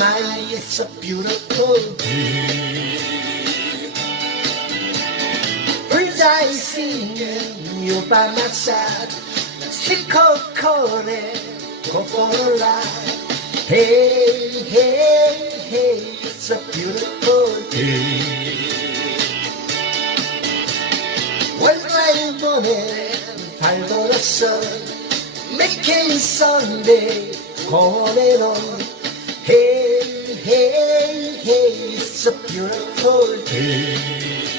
my, it's a beautiful day. Birds I singing, you by my side. 시커커래 코코라. Hey, hey, hey, it's a beautiful day. 월드라인 보내 발 돌았어. Making Sunday 공원에는 Hey, hey, hey, it's a beautiful day.